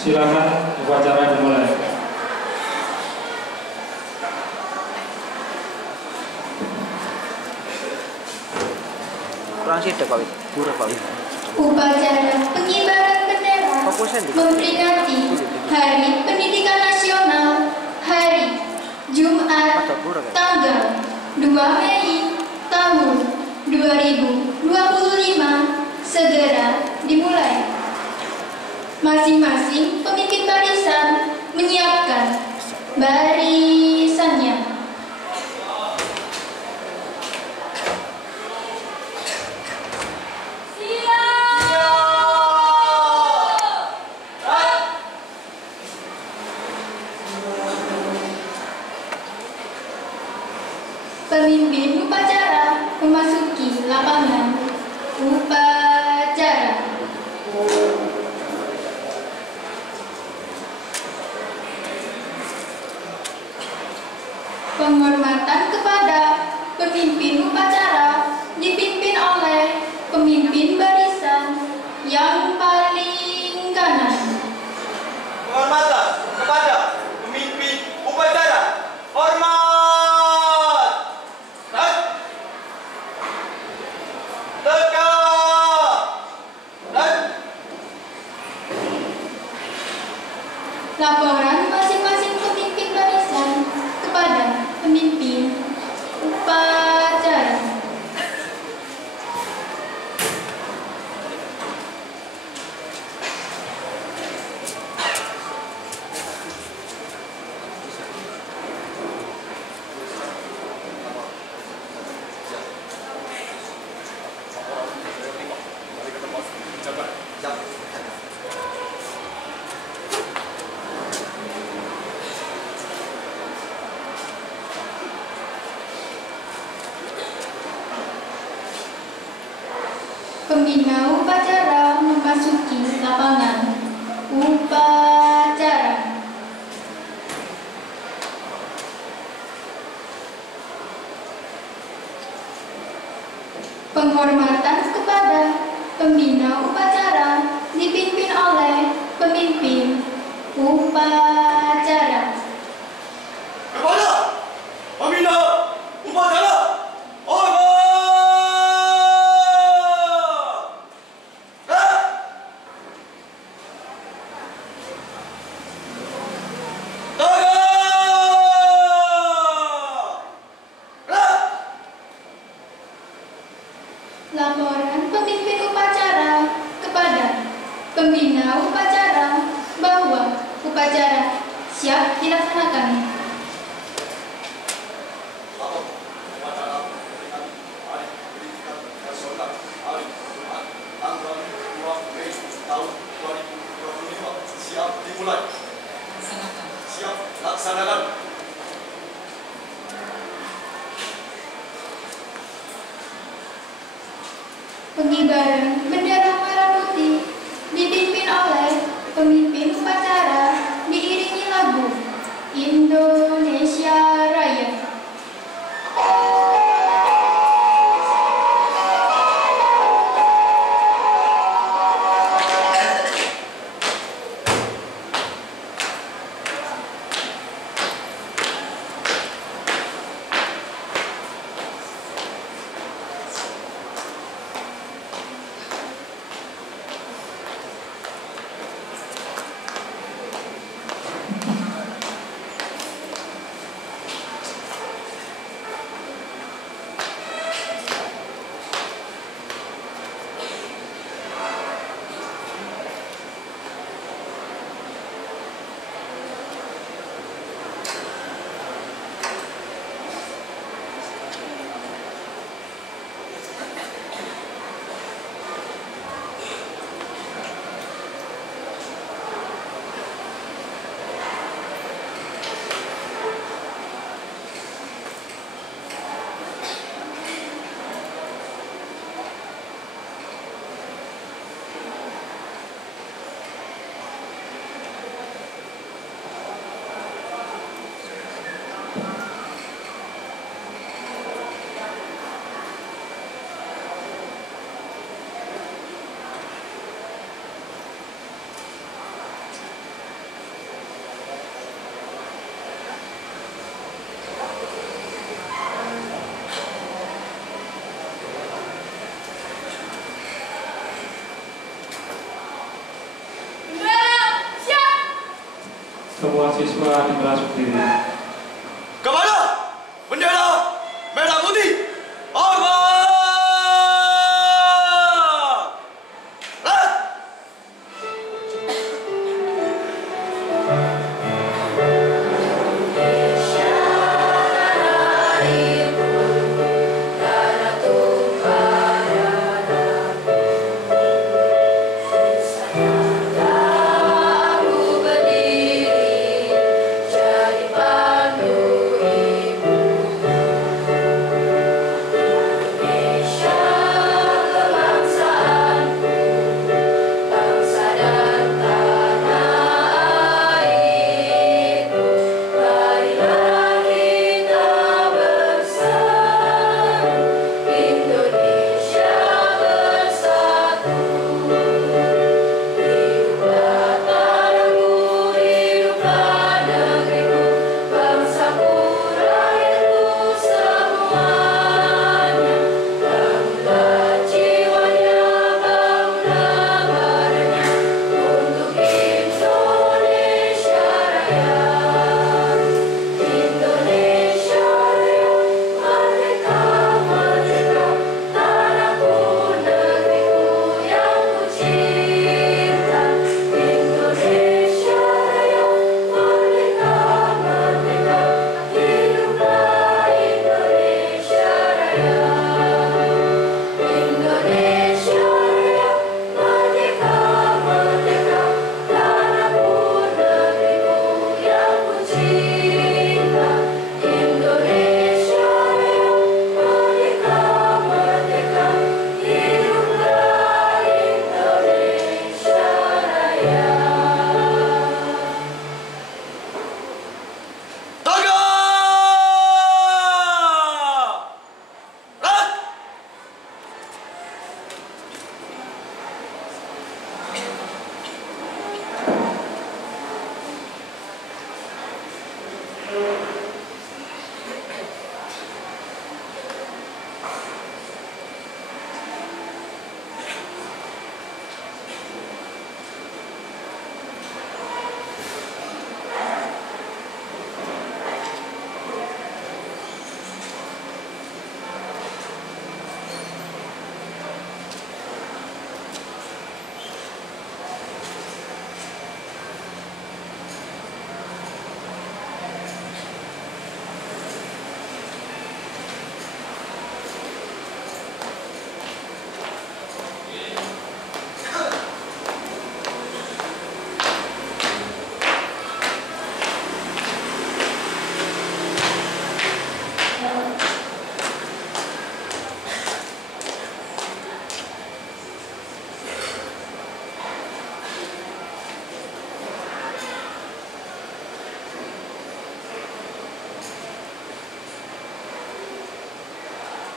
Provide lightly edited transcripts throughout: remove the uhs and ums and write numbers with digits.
Silakan upacara dimulai. Kurang sidak Pak. Kurang Pak. Upacara pengibaran bendera memperingati Hari Pendidikan Nasional hari Jumat tanggal 2 Mei tahun 2025 segera dimulai. Masing-masing pemimpin barisan menyiapkan barisannya. Pemimpin upacara memasuki lapangan upacara. Penghormatan kepada pemimpin upacara dipimpin oleh pemimpin barisan yang paling kanan. Penghormatan kepada pemimpin upacara. Hormat. Laporan masing-masing pemimpin barisan kepada pemimpin upacara. Pembina upacara memasuki lapangan upacara. Penghormatan kepada pembina upacara dipimpin oleh pemimpin upacara. Kepada pembina upacara. Laporan pemimpin upacara kepada pembina upacara bahwa upacara siap dilaksanakan. Tahun 2025 siap dimulai. Siap laksanakan. Pengibaran bendera merah putih dipimpin oleh pemimpin upacara diiringi lagu Indonesia Raya. semua siswa diberasuk diri. Kepada bendera merah putih, hormat!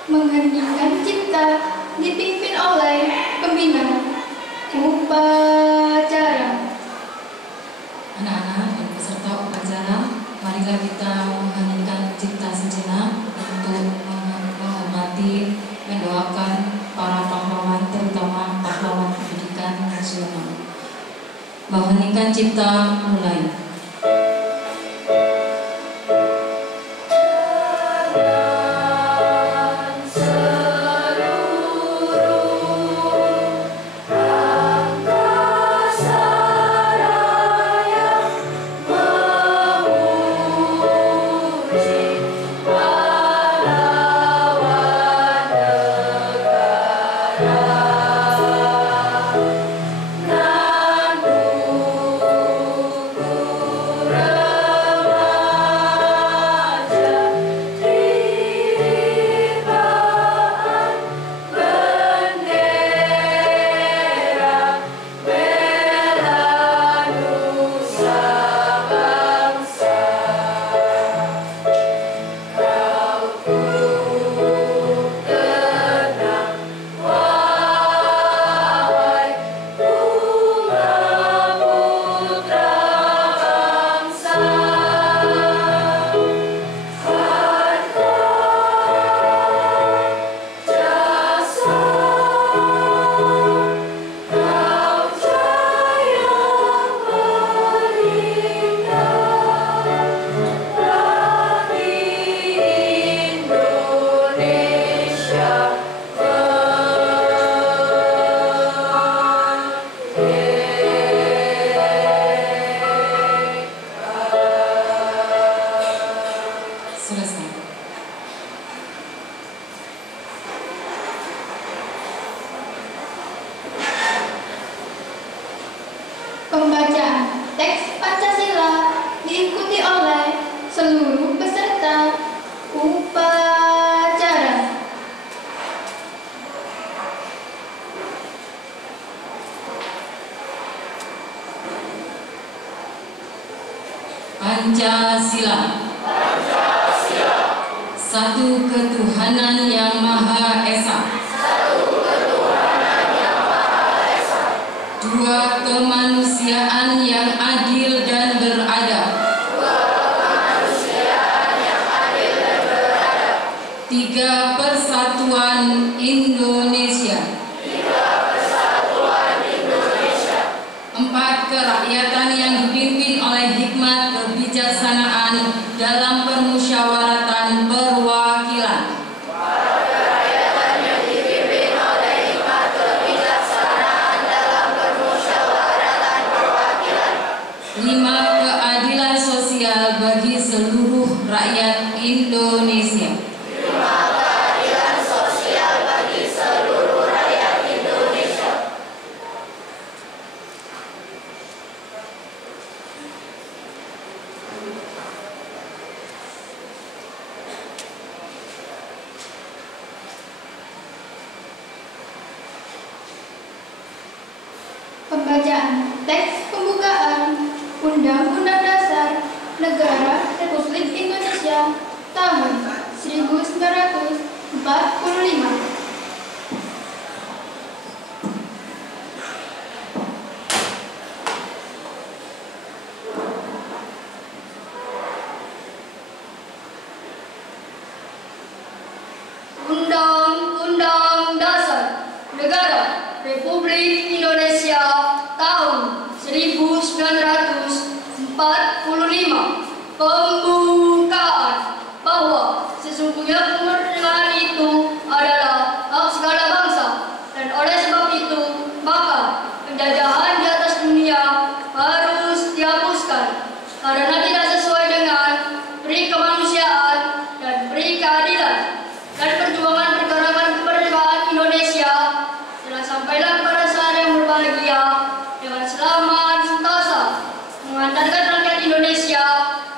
Mengheningkan cipta dipimpin oleh pembina upacara. Anak-anak dan peserta upacara, marilah kita mengheningkan cipta sejenak untuk menghormati, mendoakan para pahlawan, terutama pahlawan pendidikan nasional. Mengheningkan cipta mulai. Nan Pancasila. Satu ketuhanan yang Maha Esa. Dua kemanusiaan yang adil dan beradab. Tiga persatuan Indonesia. Empat kerakyatan yang dipimpin oleh hikmat kebijaksanaan dalam permusyawaratan perwakilan. Lima, keadilan sosial bagi seluruh rakyat Indonesia. Pembacaan teks pembukaan Undang-Undang Dasar Negara Republik Indonesia tahun 1945. Undang-Undang Dasar Negara Republik Indonesia tahun 1945. Pembukaan bahwa sesungguhnya kemerdekaan itu adalah hak segala bangsa, dan oleh sebab itu maka penjajahan di atas dunia harus dihapuskan karena tidak sesuai dengan peri kemanusiaan dan peri keadilan, dan perjuangan pergerakan kemerdekaan Indonesia telah sampailah pada saat yang berbahagia dengan selamat sentosa mengantarkan rakyat Indonesia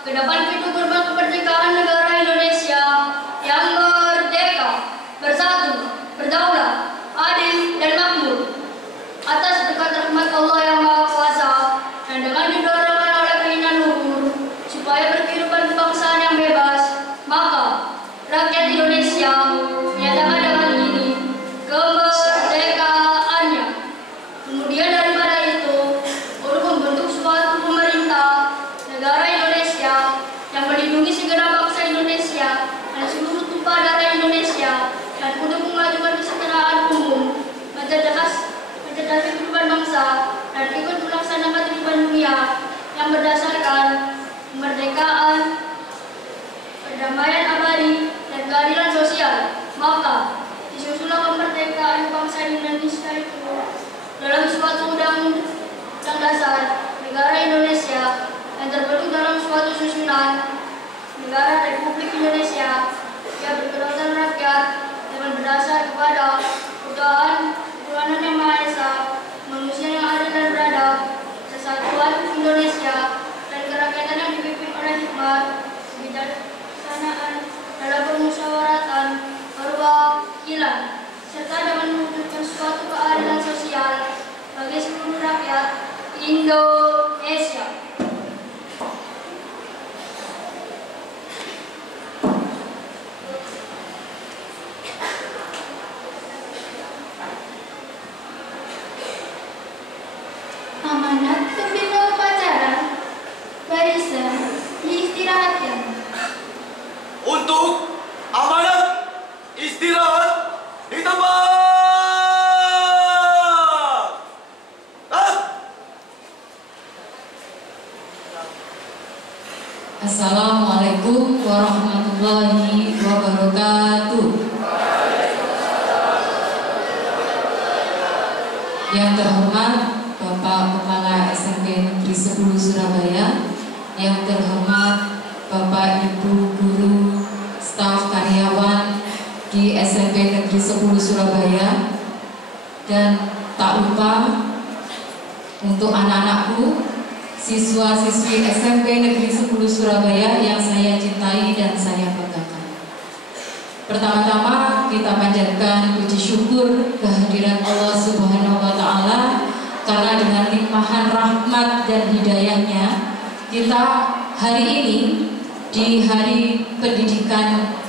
ke depan pintu gerbang kemerdekaan negara Indonesia yang merdeka, bersatu, berdaulat, adil, dan makmur. Atas berkat rahmat Allah yang Maha Kuasa dan dengan didorongkan oleh keinginan luhur supaya berkehidupan kebangsaan yang bebas, maka rakyat Indonesia menyatakan dengan ini kemerdekaannya. Kemudian daripada itu, untuk membentuk suatu pemerintah negara Indonesia yang melindungi segenap bangsa Indonesia dan seluruh tumpah darah Indonesia, dan untuk memajukan kesejahteraan umum, mencerdaskan kehidupan bangsa, dan ikut melaksanakan kehidupan dunia yang berdasarkan kemerdekaan, perdamaian abadi, dan keadilan sosial. Maka disusunlah kemerdekaan bangsa Indonesia itu dalam suatu undang-undang dasar negara Indonesia yang terbentuk dalam suatu susunan negara Republik Indonesia yang berkedaulatan rakyat dengan berdasar kepada ketuhanan yang Maha Esa, manusia yang adil dan beradab, kesatuan Indonesia, dan kerakyatan yang dipimpin oleh hikmat kebijaksanaan dalam permusyawaratan perwakilan, serta dengan mewujudkan suatu keadilan sosial bagi seluruh rakyat Indonesia. Amanat pembina upacara barisan diistirahatkan. Untuk amanat istirahat di tempat. Assalamualaikum warahmatullahi wabarakatuh. Yang terhormat Bapak Kepala SMP Negeri 10 Surabaya, yang terhormat Bapak Ibu guru, staf karyawan di SMP Negeri 10 Surabaya, dan tak lupa untuk anak-anakku, siswa-siswi SMP Negeri 10 Surabaya yang saya cintai dan saya banggakan. Pertama-tama kita panjatkan puji syukur kehadiran Allah Subhanahu wa Ta'ala, karena dengan limpahan rahmat dan hidayahnya kita hari ini di Hari Pendidikan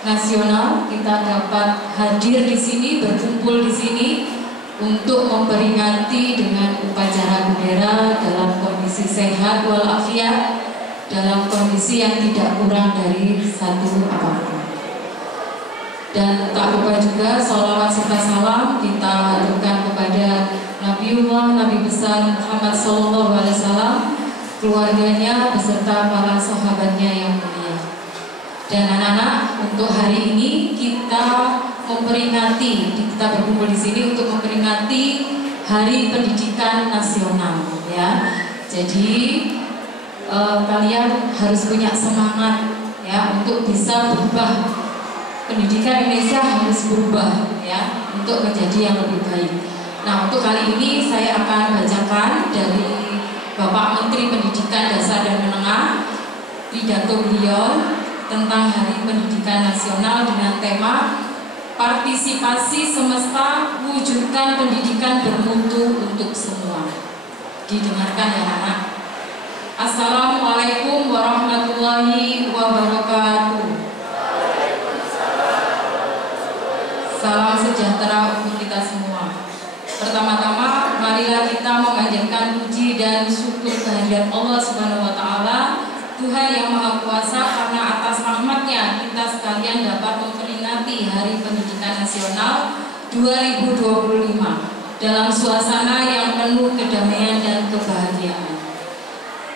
Nasional kita dapat hadir di sini, berkumpul di sini untuk memperingati dengan upacara bendera dalam kondisi sehat walafiat, dalam kondisi yang tidak kurang dari satu apapun. Dan tak lupa juga sholawat serta salam kita haturkan kepada Nabi besar Muhammad SAW, keluarganya beserta para sahabatnya yang mulia. Dan anak-anak, untuk hari ini kita berkumpul di sini untuk memperingati Hari Pendidikan Nasional, ya. Jadi kalian harus punya semangat, ya, untuk bisa berubah. Pendidikan Indonesia harus berubah, ya, untuk menjadi yang lebih baik. Nah, untuk kali ini saya akan bacakan dari Bapak Menteri Pendidikan Dasar dan Menengah, pidato beliau tentang Hari Pendidikan Nasional dengan tema Partisipasi Semesta Wujudkan Pendidikan Bermutu untuk Semua. Didengarkan ya anak. Assalamualaikum warahmatullahi wabarakatuh. Salam sejahtera untuk kita semua. Pertama-tama, marilah kita memanjatkan puji dan syukur kehadirat Allah Subhanahu wa Ta'ala, Tuhan yang Maha Kuasa, karena atas rahmat-Nya kita sekalian dapat memperingati Hari Pendidikan Nasional 2025 dalam suasana yang penuh kedamaian dan kebahagiaan.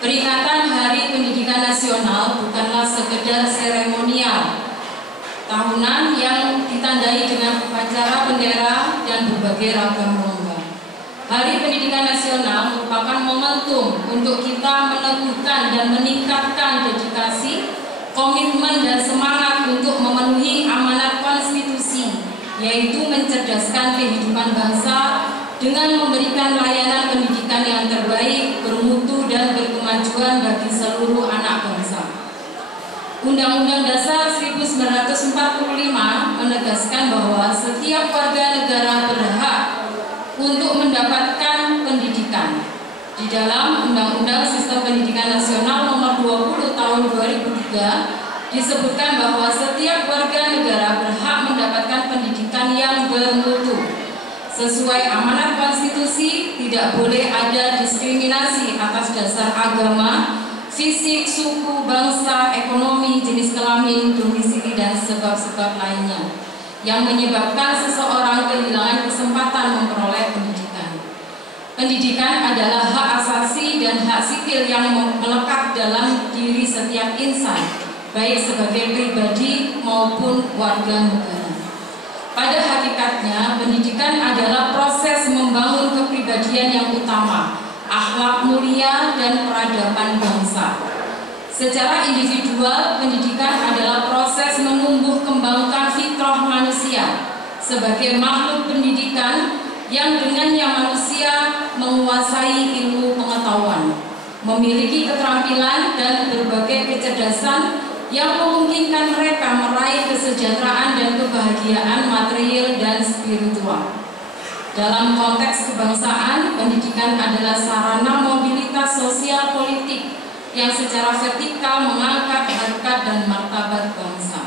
Peringatan Hari Pendidikan Nasional bukanlah sekedar seremonial tahunan yang ditandai dengan upacara bendera dan berbagai ragam lomba. Hari Pendidikan Nasional merupakan momentum untuk kita meneguhkan dan meningkatkan dedikasi, komitmen dan semangat untuk memenuhi amanat konstitusi, yaitu mencerdaskan kehidupan bangsa dengan memberikan layanan pendidikan yang terbaik, bermutu dan berkemajuan bagi seluruh anak bangsa. Undang-Undang Dasar 1945 menegaskan bahwa setiap warga negara berhak untuk mendapatkan pendidikan. Di dalam Undang-Undang Sistem Pendidikan Nasional Nomor 20 Tahun 2003 disebutkan bahwa setiap warga negara berhak mendapatkan pendidikan yang bermutu. Sesuai amanat konstitusi, tidak boleh ada diskriminasi atas dasar agama, fisik, suku, bangsa, ekonomi, jenis kelamin, domisili, dan sebab-sebab lainnya yang menyebabkan seseorang kehilangan kesempatan memperoleh pendidikan. Pendidikan adalah hak asasi dan hak sipil yang melekat dalam diri setiap insan, baik sebagai pribadi maupun warga negara. Pada hakikatnya, pendidikan adalah proses membangun kepribadian yang utama, akhlak mulia dan peradaban bangsa. Secara individual, pendidikan adalah proses menumbuh kembangkan fitrah manusia sebagai makhluk pendidikan yang dengannya manusia menguasai ilmu pengetahuan, memiliki keterampilan dan berbagai kecerdasan yang memungkinkan mereka meraih kesejahteraan dan kebahagiaan material dan spiritual. Dalam konteks kebangsaan, pendidikan adalah sarana mobilitas sosial politik yang secara vertikal mengangkat harkat dan martabat bangsa.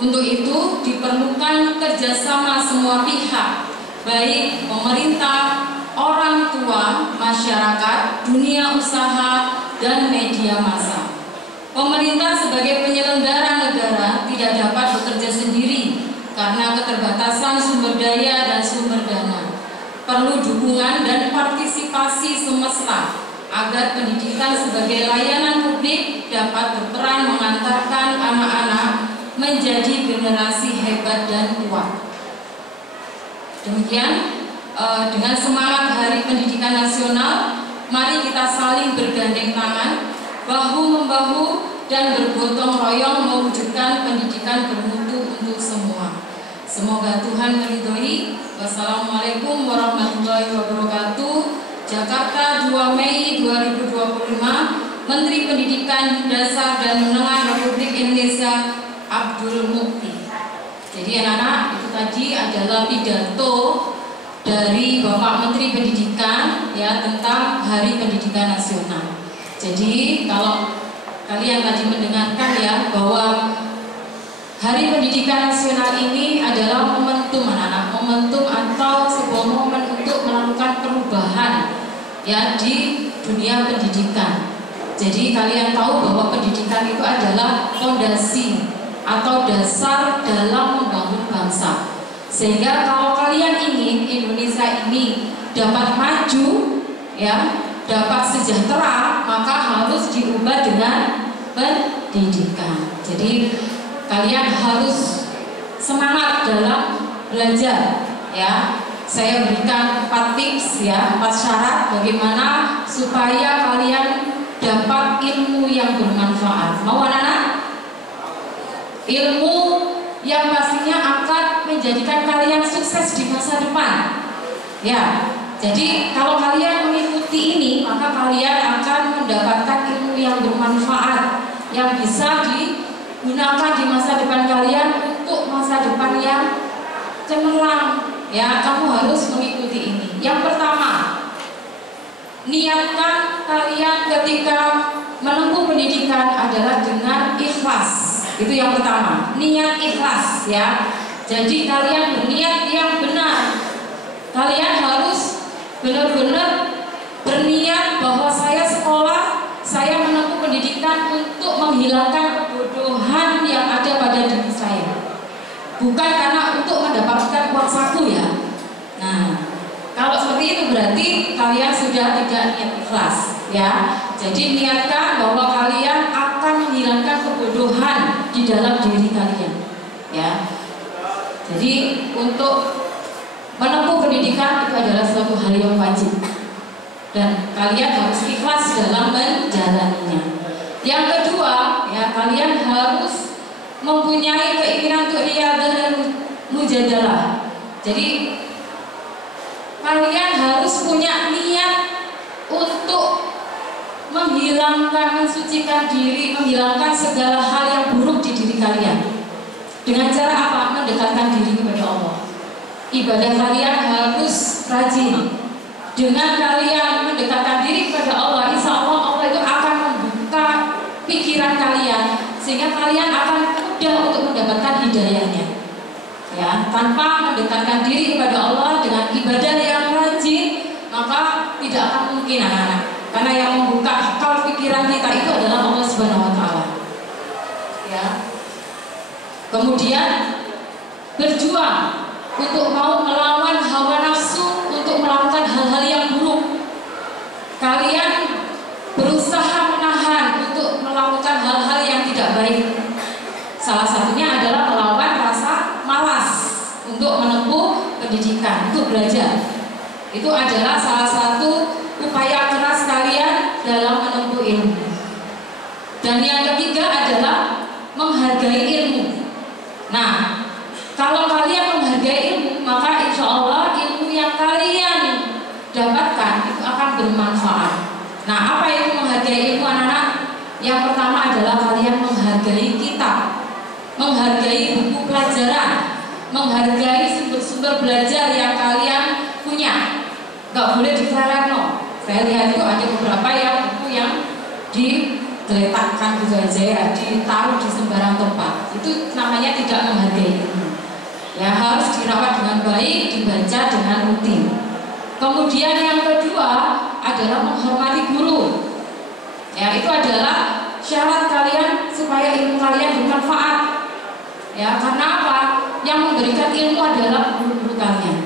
Untuk itu diperlukan kerjasama semua pihak, baik pemerintah, orang tua, masyarakat, dunia usaha, dan media massa. Pemerintah sebagai penyelenggara negara tidak dapat bekerja sendiri karena keterbatasan sumber daya dan sumber dana. Perlu dukungan dan partisipasi semesta agar pendidikan sebagai layanan publik dapat berperan mengantarkan anak-anak menjadi generasi hebat dan kuat. Demikian, dengan semangat Hari Pendidikan Nasional, mari kita saling bergandeng tangan, bahu-membahu, dan bergotong royong mewujudkan pendidikan bermutu untuk semua. Semoga Tuhan meridhoi. Wassalamualaikum warahmatullahi wabarakatuh. Jakarta, 2 Mei 2025. Menteri Pendidikan Dasar dan Menengah Republik Indonesia Abdul Mukti. Jadi anak-anak, itu tadi adalah pidato dari Bapak Menteri Pendidikan ya tentang Hari Pendidikan Nasional. Jadi kalau kalian tadi mendengarkan ya bahwa Hari Pendidikan Nasional ini adalah momentum anak-anak, momentum atau sebuah momen untuk melakukan perubahan ya di dunia pendidikan. Jadi kalian tahu bahwa pendidikan itu adalah fondasi atau dasar dalam membangun bangsa. Sehingga kalau kalian ingin Indonesia ini dapat maju ya, dapat sejahtera, maka harus diubah dengan pendidikan. Jadi kalian harus semangat dalam belajar ya. Saya berikan 4 tips ya, 4 syarat bagaimana supaya kalian dapat ilmu yang bermanfaat. Mau anak-anak? Ilmu yang pastinya akan menjadikan kalian sukses di masa depan. Ya. Jadi kalau kalian mengikuti ini, maka kalian akan mendapatkan ilmu yang bermanfaat yang bisa digunakan di masa depan kalian untuk masa depan yang cemerlang. Ya, kamu harus mengikuti ini. Yang pertama, niatkan kalian ketika menempuh pendidikan adalah dengan ikhlas. Itu yang pertama, niat ikhlas ya. Jadi kalian berniat yang benar. Kalian harus benar-benar berniat bahwa saya sekolah, saya menempuh pendidikan untuk menghilangkan kebodohan yang ada pada diri saya. Bukan karena untuk mendapatkan uang saku ya. Nah, kalau seperti itu berarti kalian sudah tidak niat ikhlas ya. Jadi niatkan bahwa kalian akan menghilangkan kebodohan di dalam diri kalian ya. Jadi untuk menempuh pendidikan itu adalah suatu hal yang wajib dan kalian harus ikhlas dalam menjalaninya. Yang kedua ya, kalian harus mempunyai keinginan untuk riyadah dan mujadalah. Jadi kalian harus punya niat untuk menghilangkan, mensucikan diri, menghilangkan segala hal yang buruk di diri kalian. Dengan cara apa? Mendekatkan diri kepada Allah. Ibadah kalian harus rajin. Dengan kalian mendekatkan diri kepada Allah, insya Allah Allah itu akan membuka pikiran kalian sehingga kalian akan mudah untuk mendapatkan hidayahnya. Ya, tanpa mendekatkan diri kepada Allah dengan ibadah yang rajin, maka tidak akan mungkin anak-anak. Karena yang membuka akal pikiran kita itu adalah Allah Subhanahu wa taala. Ya. Kemudian berjuang untuk mau melawan hawa nafsu untuk melakukan hal-hal yang buruk. Kalian berusaha menahan untuk melakukan hal-hal yang tidak baik. Salah satunya adalah melawan rasa malas untuk menempuh pendidikan, untuk belajar. Itu adalah salah satu upaya keras kalian dalam menempuh ilmu. Dan yang ketiga adalah menghargai ilmu. Nah, kalau kalian menghargai ilmu, maka insya Allah ilmu yang kalian dapatkan itu akan bermanfaat. Nah, apa itu menghargai ilmu anak-anak? Yang pertama adalah kalian menghargai kitab, menghargai buku pelajaran, menghargai sumber-sumber belajar yang kalian punya. Gak boleh diklarang. Saya lihat itu ada beberapa yang buku yang digeletakkan gitu aja ya, ditaruh di sembarang tempat. Itu namanya tidak menghargai ilmu. Ya, harus dirawat dengan baik, dibaca dengan rutin. Kemudian yang kedua adalah menghormati guru. Ya, itu adalah syarat kalian supaya ilmu kalian bermanfaat. Ya, karena apa? Yang memberikan ilmu adalah guru-guru kalian.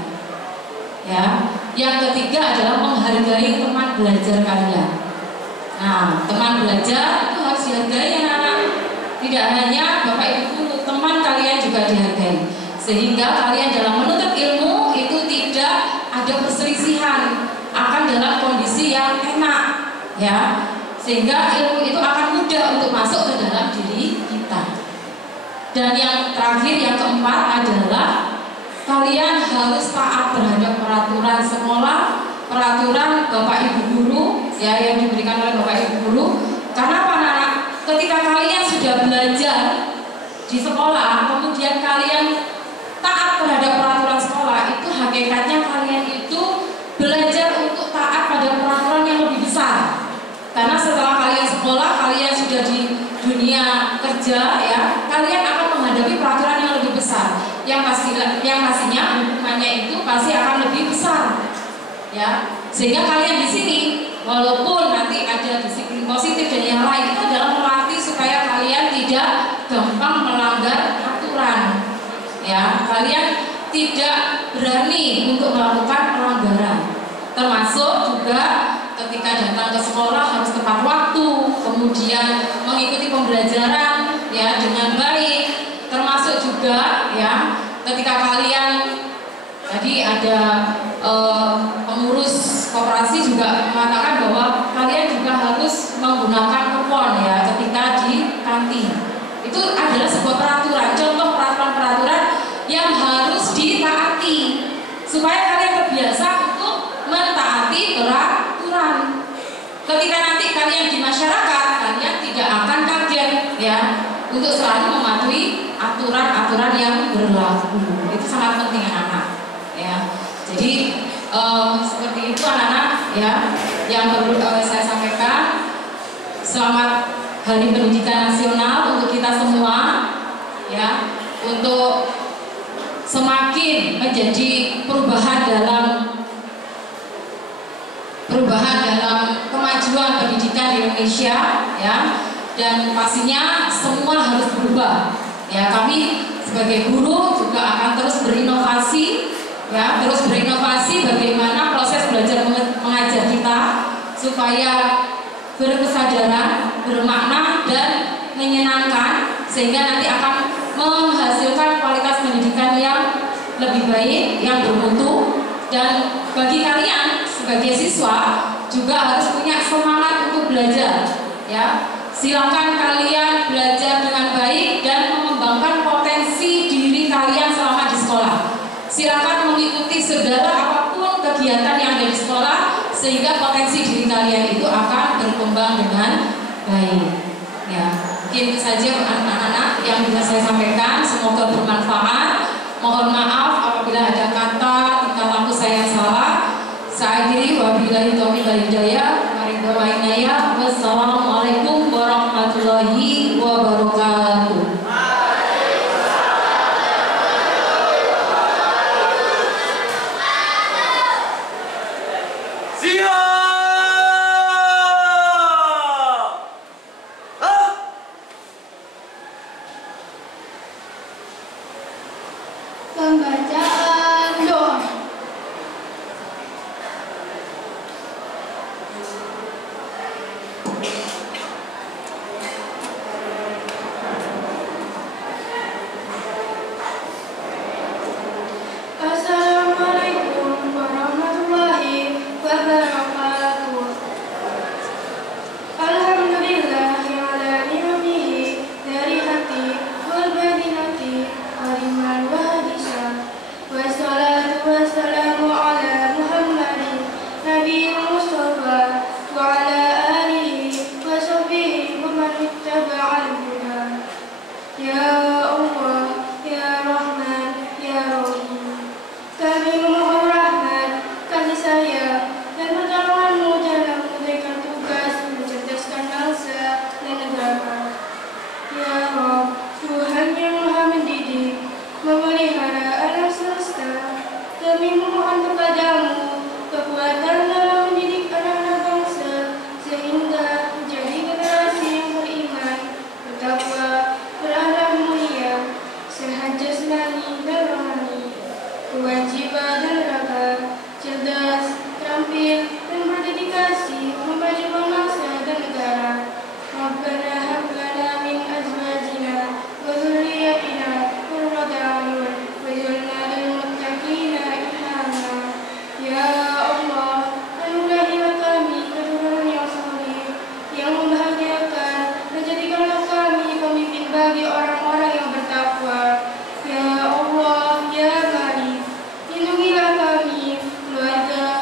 Ya, yang ketiga adalah menghargai teman belajar kalian. Nah, teman belajar itu harus dihargai anak-anak. Tidak hanya bapak ibu guru, teman kalian juga dihargai. Sehingga kalian dalam menuntut ilmu itu tidak ada perselisihan, akan dalam kondisi yang enak, ya. Sehingga ilmu itu akan mudah untuk masuk ke dalam diri kita. Dan yang terakhir, yang keempat adalah kalian harus taat terhadap peraturan sekolah, peraturan bapak ibu guru, ya, yang diberikan oleh bapak ibu guru. Karena apa, anak-anak? Ketika kalian sudah belajar di sekolah, kemudian kalian taat terhadap peraturan sekolah, itu hakikatnya kalian yang pastinya hukumannya itu pasti akan lebih besar, ya. Sehingga kalian di sini, walaupun nanti ada disiplin positif dan yang lain, itu adalah melatih supaya kalian tidak gampang melanggar aturan, ya. Kalian tidak berani untuk melakukan pelanggaran, termasuk juga ketika datang ke sekolah harus tepat waktu, kemudian mengikuti pembelajaran ya dengan baik, termasuk juga ya ketika kalian tadi ada pengurus koperasi juga mengatakan bahwa kalian juga harus menggunakan kupon ya ketika di kantin. Itu adalah sebuah peraturan, contoh peraturan-peraturan yang harus ditaati supaya kalian terbiasa untuk mentaati peraturan. Ketika nanti kalian di masyarakat, kalian tidak akan kaget ya untuk selalu mematuhi aturan-aturan yang berlaku. Itu sangat penting anak-anak ya. Jadi seperti itu anak-anak ya yang perlu saya sampaikan. Selamat Hari Pendidikan Nasional untuk kita semua ya, untuk semakin menjadi perubahan dalam kemajuan pendidikan di Indonesia ya, dan pastinya semua harus berubah ya. Kami sebagai guru juga akan terus berinovasi ya, terus berinovasi bagaimana proses belajar mengajar kita supaya berkesadaran, bermakna dan menyenangkan, sehingga nanti akan menghasilkan kualitas pendidikan yang lebih baik, yang bermutu. Dan bagi kalian sebagai siswa juga harus punya semangat untuk belajar ya. Silakan kalian belajar dengan baik dan mengembangkan potensi diri kalian selama di sekolah. Silakan mengikuti segala apapun kegiatan yang ada di sekolah, sehingga potensi diri kalian itu akan berkembang dengan baik ya. Mungkin itu saja anak-anak yang bisa saya sampaikan, semoga bermanfaat. Mohon maaf apabila ada kata tingkah laku saya yang salah. Saya akhiri, wabillahi taufiq wal hidayah. Wassalamualaikum warahmatullahi wabarakatuh. Pembacaan doa. Assalamualaikum warahmatullahi wabarakatuh. Alhamdulillah ala ni'amihi dari hati wal badinati hariman wa hadisa. Wassalatu wassalamu ala Muhammadin Nabi Mustafa wa ala alihi wa sahbihi wa man ittaba'al huda. Ya Allah, ya Rahman, ya Rahim, kami memohon rahmat, kasih sayang, dan pertolongan-Mu dalam menunaikan tugas mencerdaskan bangsa dan negara. Ya Rabb, Tuhan yang Maha Mendidik, memelihara alam semesta, kami memohon kepadamu kekuatan dalam mendidik anak-anak bangsa sehingga menjadi generasi yang beriman, bertakwa, berakhlak mulia, sehat jasmani dan rohani, kuat jiwa dan raga, cerdas, terampil dan berdedikasi memajukan bangsa dan negara. Rabbana hab lana min azwajina wa dzurriyyatina qurrata a'yun waj'alna lil muttaqina imama. Ya Allah, anugerahilah kami keturunan yang saleh, yang membahagiakan, dan jadikanlah kami pemimpin bagi orang-orang yang bertakwa. Ya Allah, ya Malik, lindungilah kami, keluarga,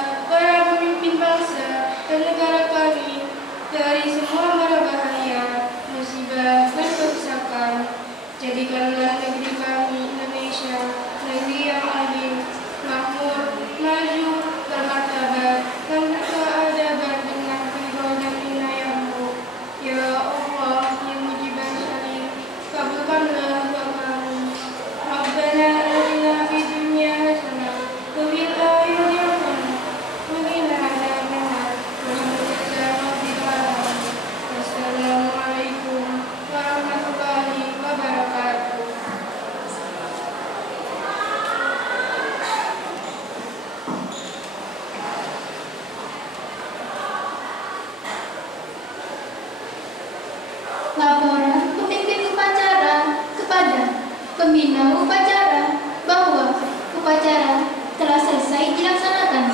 Pembina upacara bahwa upacara telah selesai dilaksanakan.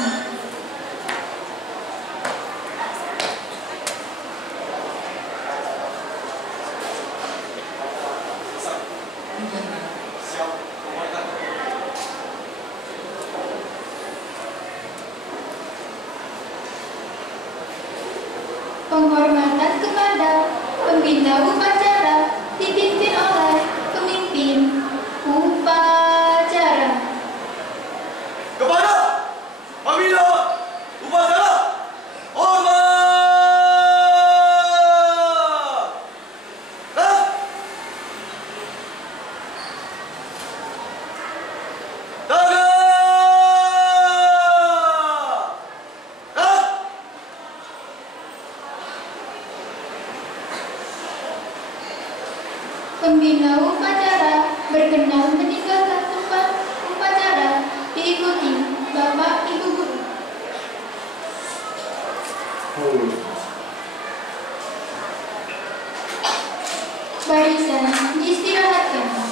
Penghormatan kepada pembina upacara dipimpin oleh pemimpin upacara. Kepada pembina upacara, hormat! Pembina upacara berkenan meninggalkan tempat upacara diikuti Bapak Ibu Guru. Barisan diistirahatkan.